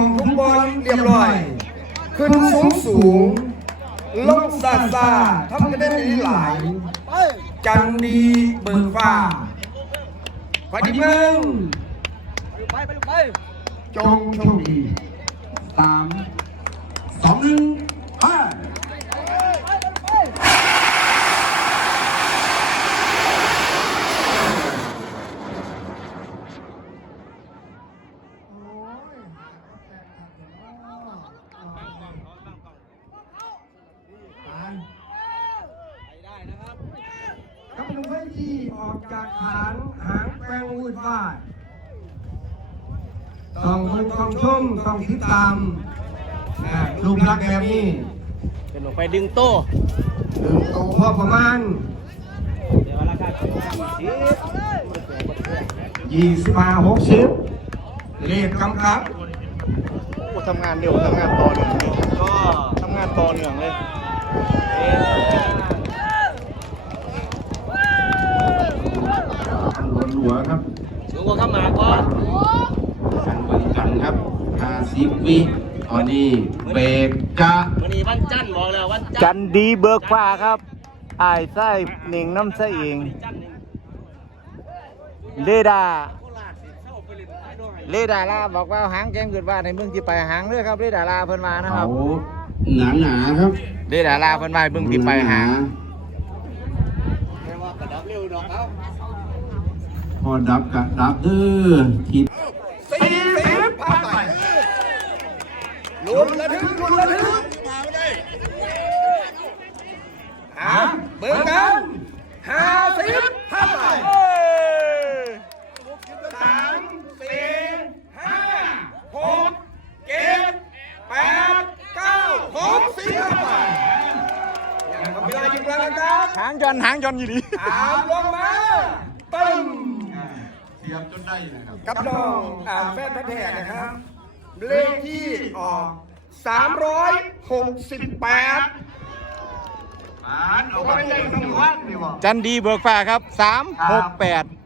องทุกบอลเรียบร้อย ขึ้นสูงสูงลงซาซาทำกันได้ดีหลาย จันดีเบิกฟ้าขวัญเมืองไปไปลูกไปจงโชคดีสามสองหนึ่งห้า ได้นะครับ กับหนุ่มไฟที่ออกจากฐานหางแปลงวูดว่าดต้องคนต้องชมต้องติดตามอ่ารูปลักษณ์แบบนี้เป็นลงไปดึงโต้ถึงโตพอประมาณเดี๋ยวราคาสิบยี่สิบห้าหกสิบเลขกำกับโอ้ทำงานเร็วทำงานต่อเนื่องเลยก็ทำงานต่อเนื่องเลย เอ๊ะ หัวครับ สูงกว่าข้ามาก็ สันบริกันครับห้าสิบวิตอนนี้เบรกจะวันนี้วันจันทร์บอกแล้ววันจัจันทร์นดีเบิกฟ้าครับอายไส้หนิงน้ำไส้เองจันทร์นี่เลดาโคราชสิเข้าไปเล่นท้ายด้วยเลดาลาบอกว่าหางแกงเกิดว่าในเมืองที่ไปหางเลยครับเลดาลาเพิ่นมานะคเขารับหนาหนาๆครับเลดาลาเพิ่นมาให้เมืองที่ไปหางไม่ว่ากระดับเร็วดอกเขาพอดับกะดับเด้อที ลุ้นระทึกลุ้นระทึกหาเบิกกันห้าสิบผ่าไปสามสี่ห้าหกเจ็ดแปดเก้าหกสิบผ่าไปยังกับเวลาอยู่แล้วนะครับหางยอนหางยอนอยู่ดีตามลงมาปึ้งเทียบจนได้นะครับกับน้องอ่าแฟนพันธุ์แท้นะครับ เลขที่ออก368อ่านออกมาเป็นเลขสองวันนี่บ่จันดีเบิกฟ้าครับ 3 6 8